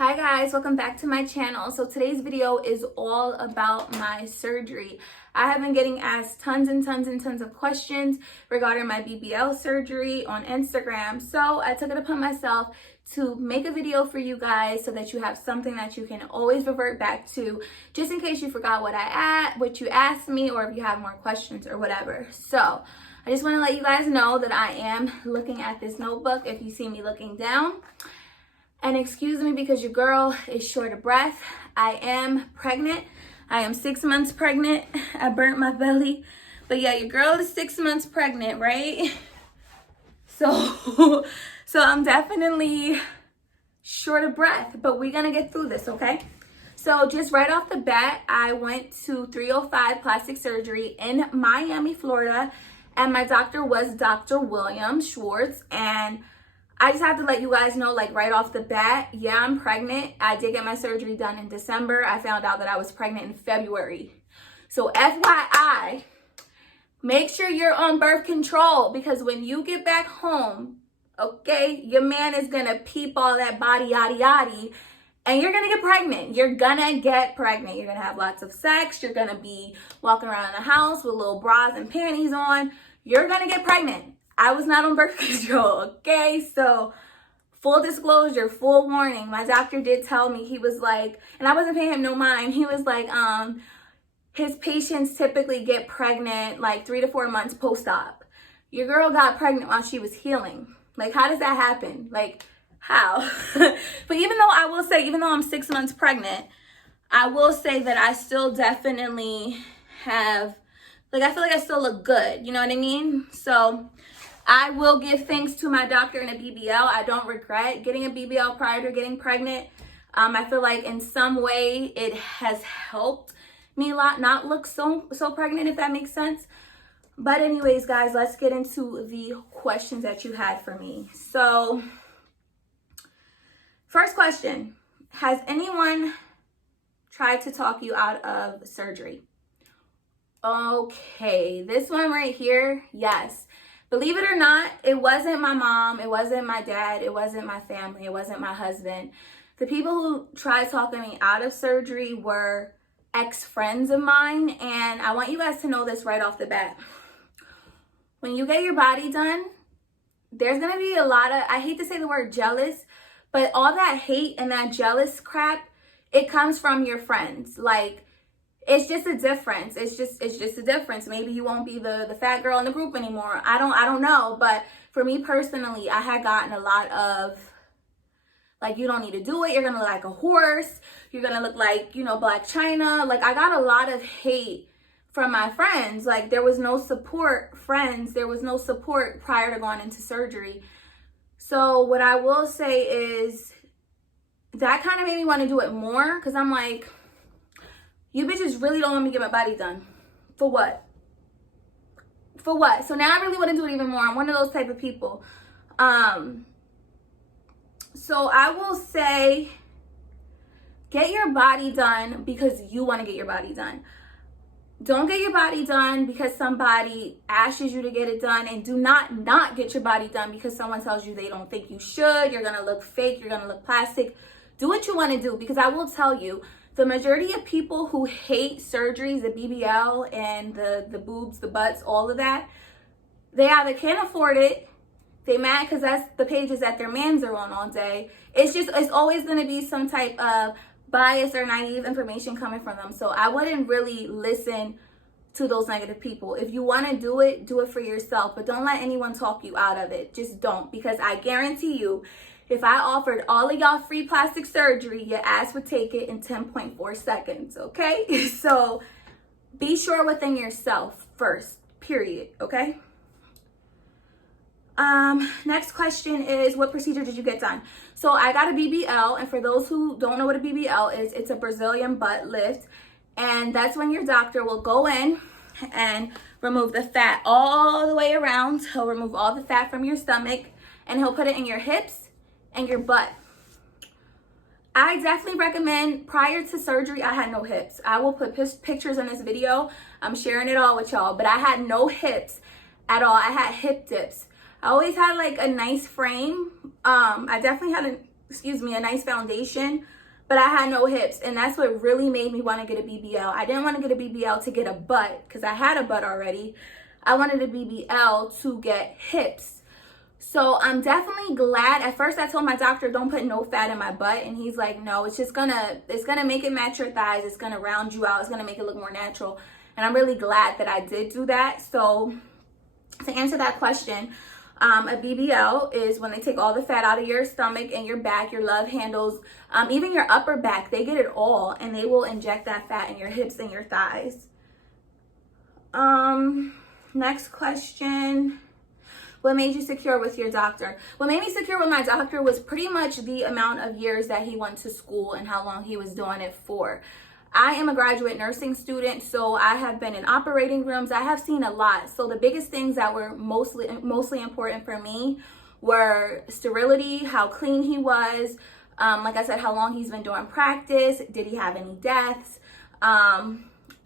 Hi guys, welcome back to my channel. So today's video is all about my surgery. I have been getting asked tons of questions regarding my BBL surgery on Instagram. So I took it upon myself to make a video for you guys so that you have something that you can always revert back to, just in case you forgot what you asked me, or if you have more questions or whatever. So I just want to let you guys know that I am looking at this notebook if you see me looking down. And excuse me because your girl is short of breath. I am pregnant. I am 6 months pregnant. I burnt my belly. But yeah, your girl is 6 months pregnant, right? So I'm definitely short of breath, but we're gonna get through this, okay? So just right off the bat, I went to 305 Plastic Surgery in Miami, Florida, and my doctor was Dr. William Schwartz. And I just have to let you guys know, like, right off the bat, yeah, I'm pregnant. I did get my surgery done in December. I found out that I was pregnant in February. So FYI, make sure you're on birth control, because when you get back home, okay, your man is going to peep all that body yaddy yaddy, and you're going to get pregnant. You're going to get pregnant. You're going to have lots of sex. You're going to be walking around the house with little bras and panties on. You're going to get pregnant. I was not on birth control, okay? So full disclosure, full warning. My doctor did tell me, he was like, and I wasn't paying him no mind. He was like, his patients typically get pregnant like 3 to 4 months post-op. Your girl got pregnant while she was healing. Like, how does that happen? Like, how? But even though I'm 6 months pregnant, I will say that I still definitely have, like, I feel like I still look good. You know what I mean? So I will give thanks to my doctor and a BBL. I don't regret getting a BBL prior to getting pregnant. I feel like in some way it has helped me a lot not look so pregnant, if that makes sense. But anyways, guys, let's get into the questions that you had for me. So first question, has anyone tried to talk you out of surgery? Okay, this one right here, yes. Believe it or not, it wasn't my mom, it wasn't my dad, it wasn't my family, it wasn't my husband. The people who tried talking me out of surgery were ex-friends of mine, and I want you guys to know this right off the bat. When you get your body done, there's gonna be a lot of, I hate to say the word jealous, but all that hate and that jealous crap, it comes from your friends. Like, it's just a difference. It's just a difference. Maybe you won't be the fat girl in the group anymore. I don't know. But for me personally, I had gotten a lot of, like, you don't need to do it. You're going to look like a horse. You're going to look like, Black China. Like, I got a lot of hate from my friends. Like, there was no support, friends. There was no support prior to going into surgery. So what I will say is that kind of made me want to do it more, because I'm like, you bitches really don't want me to get my body done. For what? For what? So now I really want to do it even more. I'm one of those type of people. So I will say, get your body done because you want to get your body done. Don't get your body done because somebody asks you to get it done, and do not get your body done because someone tells you they don't think you should. You're going to look fake. You're going to look plastic. Do what you want to do, because I will tell you, the majority of people who hate surgeries, the BBL and the boobs, the butts, all of that, they either can't afford it, they mad because that's the pages that their mans are on all day. It's always going to be some type of bias or naive information coming from them. So I wouldn't really listen to those negative people. If you want to do it for yourself, but don't let anyone talk you out of it. Just don't, because I guarantee you, if I offered all of y'all free plastic surgery, your ass would take it in 10.4 seconds, okay? So be sure within yourself first, period, okay? Next question is, what procedure did you get done? So I got a BBL, and for those who don't know what a BBL is, it's a Brazilian butt lift, and that's when your doctor will go in and remove the fat all the way around. He'll remove all the fat from your stomach, and he'll put it in your hips and your butt. I definitely recommend, prior to surgery, I had no hips. I will put pictures in this video. I'm sharing it all with y'all, but I had no hips at all. I had hip dips. I always had like a nice frame. I definitely had a nice foundation, but I had no hips, and that's what really made me want to get a BBL. I didn't want to get a BBL to get a butt because I had a butt already. I wanted a BBL to get hips. So I'm definitely glad. At first I told my doctor don't put no fat in my butt, and he's like, no, it's gonna make it match your thighs. It's gonna round you out. It's gonna make it look more natural. And I'm really glad that I did do that. So to answer that question, a BBL is when they take all the fat out of your stomach and your back, your love handles, even your upper back. They get it all, and they will inject that fat in your hips and your thighs. Next question. What made you secure with your doctor? What made me secure with my doctor was pretty much the amount of years that he went to school and how long he was doing it for. I am a graduate nursing student, so I have been in operating rooms. I have seen a lot. So the biggest things that were mostly important for me were sterility, how clean he was, like I said, how long he's been doing practice, did he have any deaths.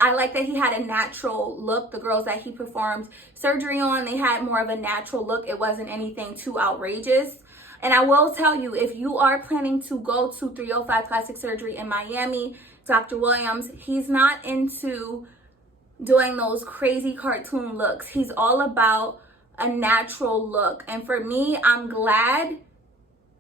I like that he had a natural look. The girls that he performed surgery on, they had more of a natural look. It wasn't anything too outrageous. And I will tell you, if you are planning to go to 305 plastic surgery in Miami, Dr. Williams, he's not into doing those crazy cartoon looks. He's all about a natural look. And for me, I'm glad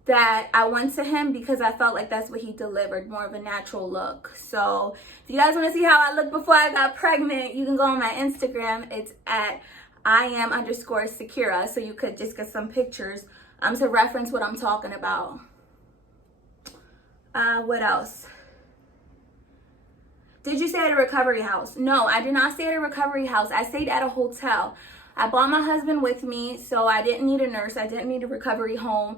that I went to him because I felt like that's what he delivered, more of a natural look. So if you guys want to see how I looked before I got pregnant, you can go on my Instagram. It's at @IAM_Secura. So you could just get some pictures to reference what I'm talking about. What else? Did you stay at a recovery house? No, I did not stay at a recovery house. I stayed at a hotel. I brought my husband with me, so I didn't need a nurse. I didn't need a recovery home.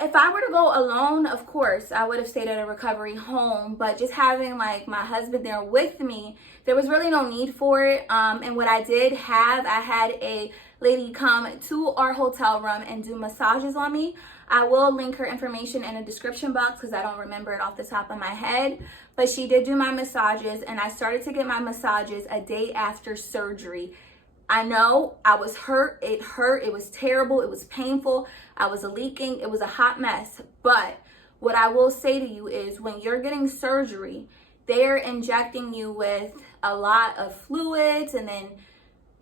If I were to go alone, of course, I would have stayed at a recovery home, but just having like my husband there with me, there was really no need for it. And what I did have, I had a lady come to our hotel room and do massages on me. I will link her information in the description box because I don't remember it off the top of my head, but she did do my massages, and I started to get my massages a day after surgery. I know I was hurt. It hurt. It was terrible. It was painful. I was leaking. It was a hot mess. But what I will say to you is when you're getting surgery, they're injecting you with a lot of fluids, and then,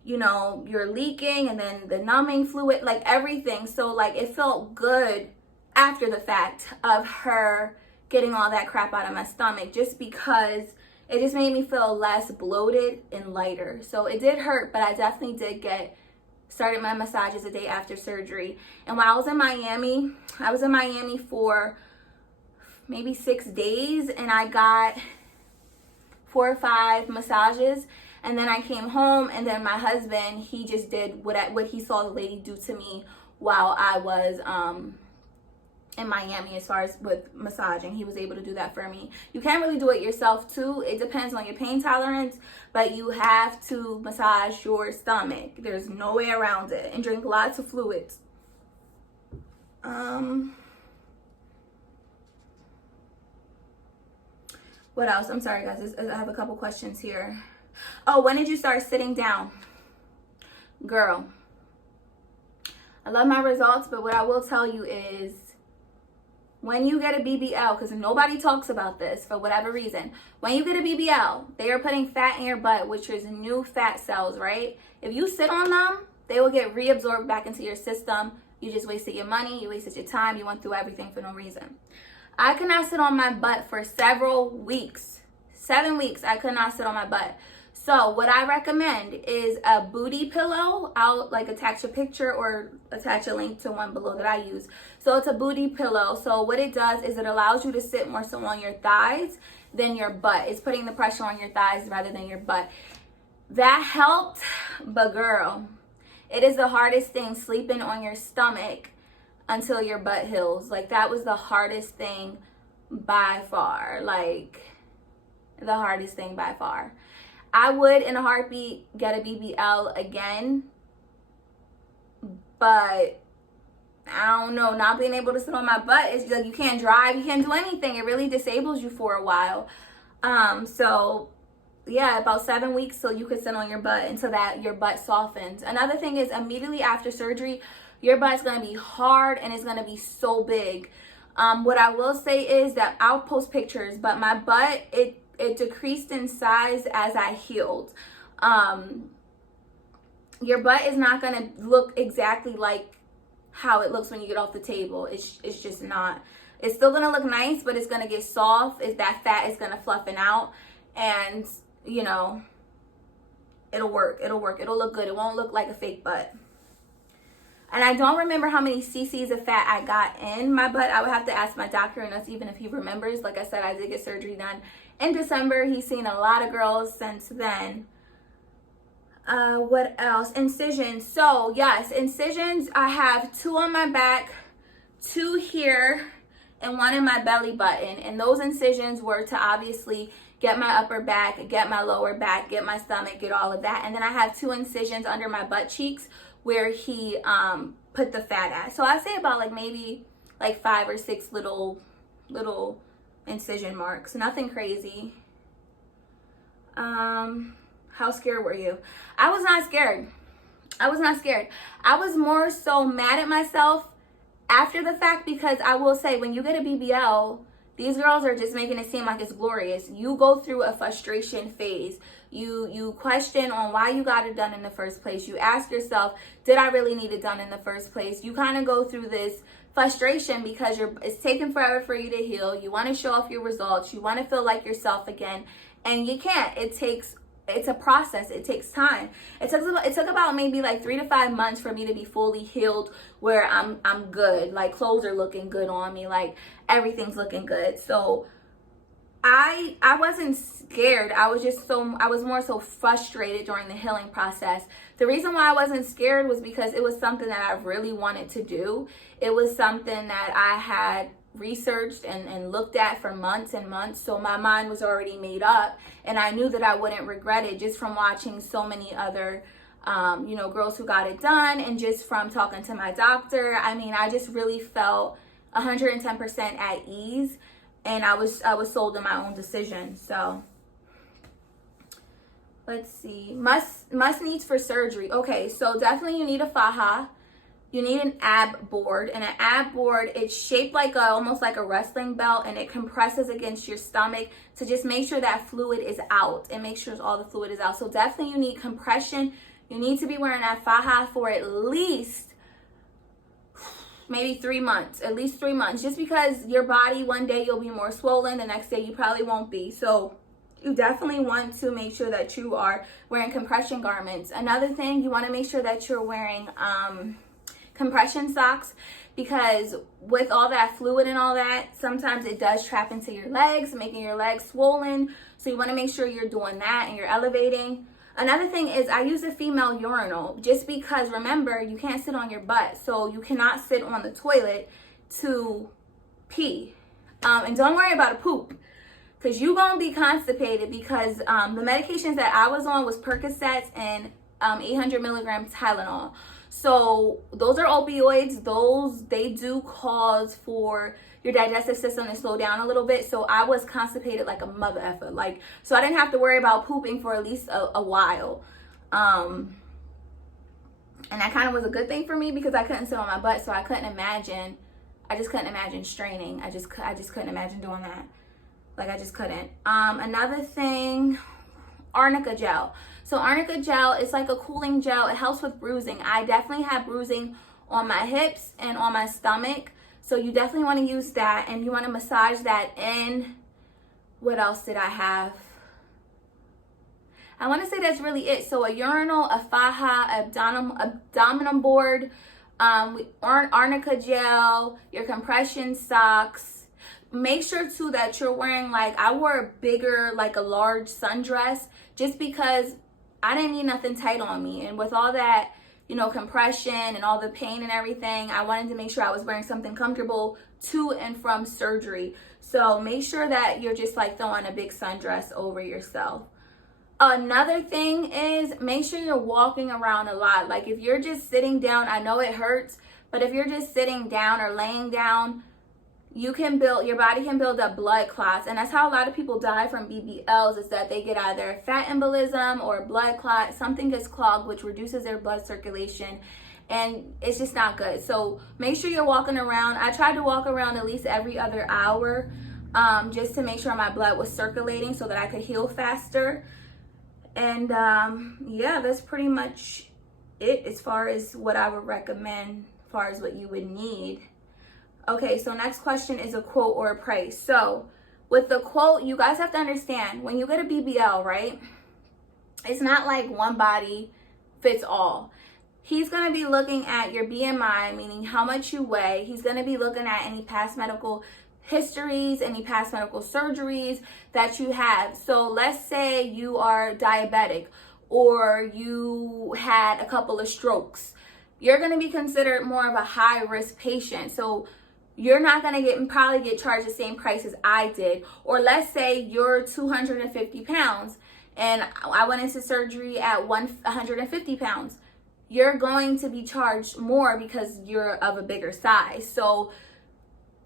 you know, you're leaking, and then the numbing fluid, like everything. So like it felt good after the fact of her getting all that crap out of my stomach, just because it just made me feel less bloated and lighter. So it did hurt, but I definitely did started my massages a day after surgery. And while I was in Miami for maybe 6 days, and I got 4 or 5 massages. And then I came home, and then my husband, he just did what he saw the lady do to me while I was in Miami as far as with massaging. He was able to do that for me. You can't really do it yourself too. It depends on your pain tolerance, but you have to massage your stomach. There's no way around it. And drink lots of fluids. What else? I'm sorry guys, I have a couple questions here. Oh, when did you start sitting down? Girl, I love my results, but what I will tell you is when you get a BBL, because nobody talks about this for whatever reason, when you get a BBL, they are putting fat in your butt, which is new fat cells, right? If you sit on them, they will get reabsorbed back into your system. You just wasted your money, you wasted your time, you went through everything for no reason. I could not sit on my butt for several weeks. 7 weeks, I could not sit on my butt. So what I recommend is a booty pillow. I'll like attach a picture or attach a link to one below that I use. So it's a booty pillow. So what it does is it allows you to sit more so on your thighs than your butt. It's putting the pressure on your thighs rather than your butt. That helped, but girl, it is the hardest thing sleeping on your stomach until your butt heals. Like that was the hardest thing by far. Like the hardest thing by far. I would in a heartbeat get a BBL again, but I don't know, not being able to sit on my butt, it's like you can't drive, you can't do anything. It really disables you for a while. So yeah, about 7 weeks so you could sit on your butt until that your butt softens. Another thing is immediately after surgery, your butt's gonna be hard and it's gonna be so big. What I will say is that I'll post pictures, but my butt, it decreased in size as I healed. Your butt is not going to look exactly like how it looks when you get off the table. It's just not. It's still going to look nice, but it's going to get soft. That fat is going to fluffen out, and you know, it'll work. It'll look good. It won't look like a fake butt. And I don't remember how many cc's of fat I got in my butt. I would have to ask my doctor, and that's even if he remembers. Like I said, I did get surgery done in December. He's seen a lot of girls since then. What else? Incisions. So yes, incisions. I have 2 on my back, 2 here, and 1 in my belly button. And those incisions were to obviously get my upper back, get my lower back, get my stomach, get all of that. And then I have 2 incisions under my butt cheeks where he put the fat at. So I say about like maybe like 5 or 6 little incision marks. Nothing crazy. How scared were you? I was not scared. I was more so mad at myself after the fact, because I will say, when you get a BBL, these girls are just making it seem like it's glorious. You go through a frustration phase. You question on why you got it done in the first place. You ask yourself, did I really need it done in the first place? You kind of go through this frustration because it's taking forever for you to heal. You want to show off your results. You want to feel like yourself again, and you can't. It's a process. It takes time. It took about maybe like 3 to 5 months for me to be fully healed, where I'm good. Like, clothes are looking good on me. Like, everything's looking good. So I wasn't scared. I was more so frustrated during the healing process. The reason why I wasn't scared was because it was something that I really wanted to do. It was something that I had researched and looked at for months and months, so my mind was already made up, and I knew that I wouldn't regret it, just from watching so many other girls who got it done, and just from talking to my doctor. I mean, I just really felt 110% at ease, and I was sold in my own decision. So let's see, must needs for surgery. Okay, so definitely you need a faja. You need an ab board, and an ab board, it's shaped like almost like a wrestling belt, and it compresses against your stomach to just make sure that fluid is out, and make sure all the fluid is out. So definitely you need compression. You need to be wearing that faja for at least maybe 3 months, at least 3 months, just because your body, one day you'll be more swollen, the next day you probably won't be. So you definitely want to make sure that you are wearing compression garments. Another thing, you want to make sure that you're wearing compression socks, because with all that fluid and all that, sometimes it does trap into your legs, making your legs swollen. So you want to make sure you're doing that and you're elevating. Another thing is, I use a female urinal, just because, remember, you can't sit on your butt, so you cannot sit on the toilet to pee. And don't worry about a poop, because you're going to be constipated, because the medications that I was on was Percocets and 800 milligrams Tylenol. So those are opioids. They do cause for your digestive system to slow down a little bit. So I was constipated like a mother effer. So I didn't have to worry about pooping for at least a while. And that kind of was a good thing for me, because I couldn't sit on my butt. So I just couldn't imagine straining. I just couldn't imagine doing that. I just couldn't. Another thing, Arnica gel. So Arnica gel is like a cooling gel. It helps with bruising. I definitely have bruising on my hips and on my stomach. So you definitely want to use that, and you want to massage that in. What else did I have? I want to say that's really it. So a urinal, a faja, abdominal board, Arnica gel, your compression socks. Make sure too that you're wearing, I wore a bigger, a large sundress, just because I didn't need nothing tight on me. And with all that, compression and all the pain and everything, I wanted to make sure I was wearing something comfortable to and from surgery. So make sure that you're just throwing a big sundress over yourself. Another thing is, make sure you're walking around a lot. If you're just sitting down, I know it hurts, but if you're just sitting down or laying down, your body can build up blood clots. And that's how a lot of people die from BBLs, is that they get either fat embolism or blood clot. Something gets clogged, which reduces their blood circulation. and it's just not good. So make sure you're walking around. I tried to walk around at least every other hour, just to make sure my blood was circulating so that I could heal faster. And yeah, that's pretty much it as far as what I would recommend, as far as what you would need. Okay, so next question is a quote or a price. So with the quote, you guys have to understand, when you get a BBL, right, it's not like one body fits all. He's going to be looking at your BMI, meaning how much you weigh. He's going to be looking at any past medical histories, any past medical surgeries that you have. So let's say you are diabetic or you had a couple of strokes. You're going to be considered more of a high risk patient. So you're not going to probably get charged the same price as I did. Or let's say you're 250 pounds and I went into surgery at 150 pounds. You're going to be charged more because you're of a bigger size. So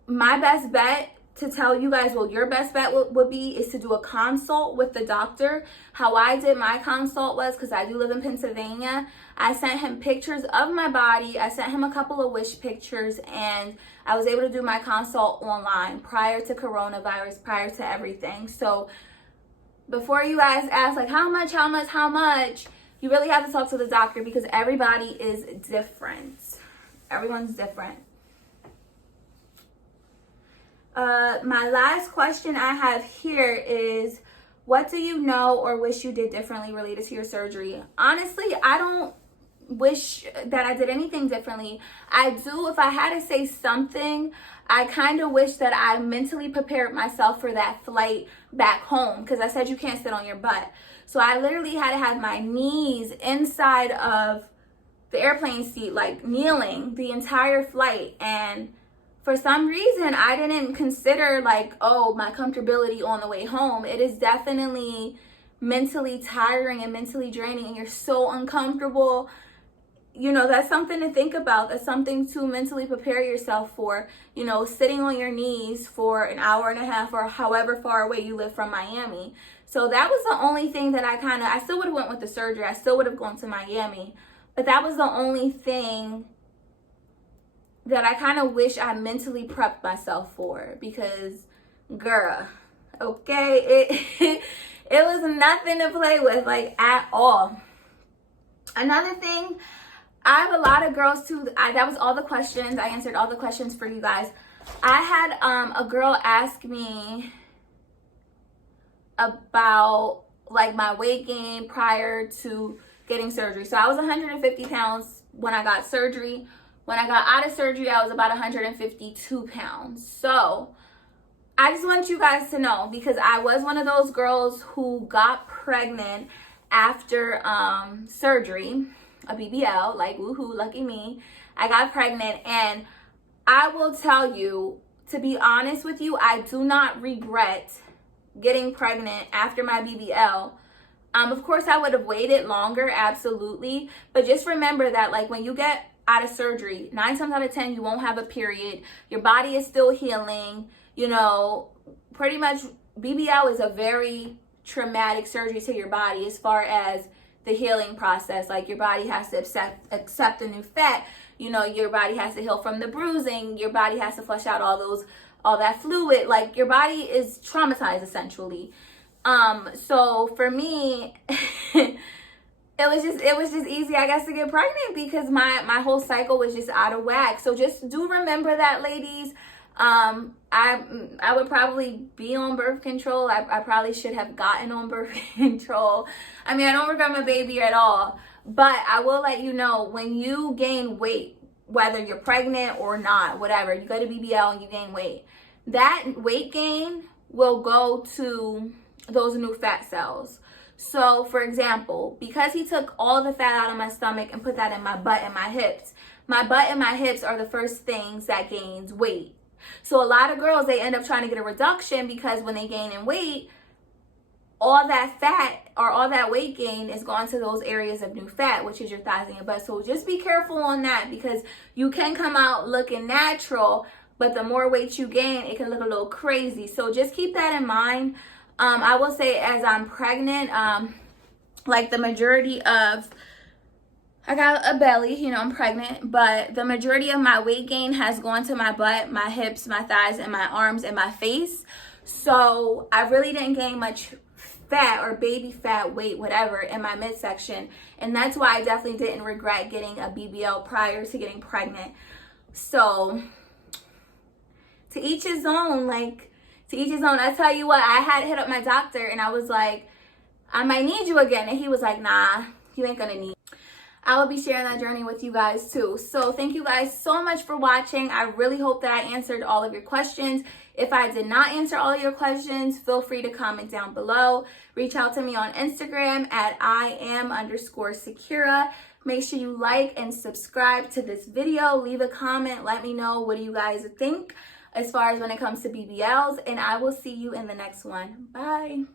my best bet to tell you guys, well, your best bet would be is to do a consult with the doctor. How I did my consult was, because I do live in Pennsylvania, I sent him pictures of my body. I sent him a couple of wish pictures, and I was able to do my consult online prior to coronavirus, prior to everything. So before you guys ask like how much, you really have to talk to the doctor, because everybody is different. Everyone's different. My last question I have here is, what do you know or wish you did differently related to your surgery? Honestly, I don't wish that I did anything differently. I do, if I had to say something, I kind of wish that I mentally prepared myself for that flight back home, because I said you can't sit on your butt. So I literally had to have my knees inside of the airplane seat, like kneeling the entire flight. And for some reason, I didn't consider like, oh, my comfortability on the way home. It is definitely mentally tiring and mentally draining, and you're so uncomfortable. You know, that's something to think about. That's something to mentally prepare yourself for. You know, sitting on your knees for an hour and a half or however far away you live from Miami. So that was the only thing that I still would have went with the surgery. I still would have gone to Miami. But that was the only thing that I kind of wish I mentally prepped myself for, because girl, okay, it was nothing to play with, like, at all. Another thing, I have a lot of girls too. That was all the questions. I answered all the questions for you guys. I had a girl ask me about like my weight gain prior to getting surgery. So I was 150 pounds when I got surgery. When I got out of surgery, I was about 152 pounds. So I just want you guys to know, because I was one of those girls who got pregnant after surgery, a BBL, like woohoo, lucky me. I got pregnant, and I will tell you, to be honest with you, I do not regret getting pregnant after my BBL. Of course, I would have waited longer, absolutely. But just remember that, like, when you get out of surgery, 9 times out of 10, you won't have a period. Your body is still healing. You know, pretty much BBL is a very traumatic surgery to your body as far as the healing process. Like, your body has to accept the new fat. You know, your body has to heal from the bruising. Your body has to flush out all that fluid. Like, your body is traumatized essentially. So for me, it was just easy, I guess, to get pregnant, because my whole cycle was just out of whack. So just do remember that, ladies. I would probably be on birth control. I probably should have gotten on birth control. I mean, I don't regret my baby at all, but I will let you know, when you gain weight, whether you're pregnant or not, whatever, you go to BBL and you gain weight, that weight gain will go to those new fat cells. So for example, because he took all the fat out of my stomach and put that in my butt and my hips and my hips are the first things that gains weight. So a lot of girls, they end up trying to get a reduction, because when they gain in weight, all that fat or all that weight gain is going to those areas of new fat, which is your thighs and your butt. So just be careful on that, because you can come out looking natural, but the more weight you gain, it can look a little crazy. So just keep that in mind. I will say, as I'm pregnant, like the majority of I got a belly, you know, I'm pregnant, but the majority of my weight gain has gone to my butt, my hips, my thighs, and my arms and my face. So I really didn't gain much fat or baby fat, weight, whatever, in my midsection. And that's why I definitely didn't regret getting a BBL prior to getting pregnant. So to each his own, like, to each his own. I tell you what, I had hit up my doctor and I was like, I might need you again. And he was like, nah, you ain't gonna need. I will be sharing that journey with you guys too. So thank you guys so much for watching. I really hope that I answered all of your questions. If I did not answer all of your questions, feel free to comment down below. Reach out to me on Instagram at @I am_Secura. Make sure you like and subscribe to this video. Leave a comment. Let me know what do you guys think as far as when it comes to BBLs. And I will see you in the next one. Bye.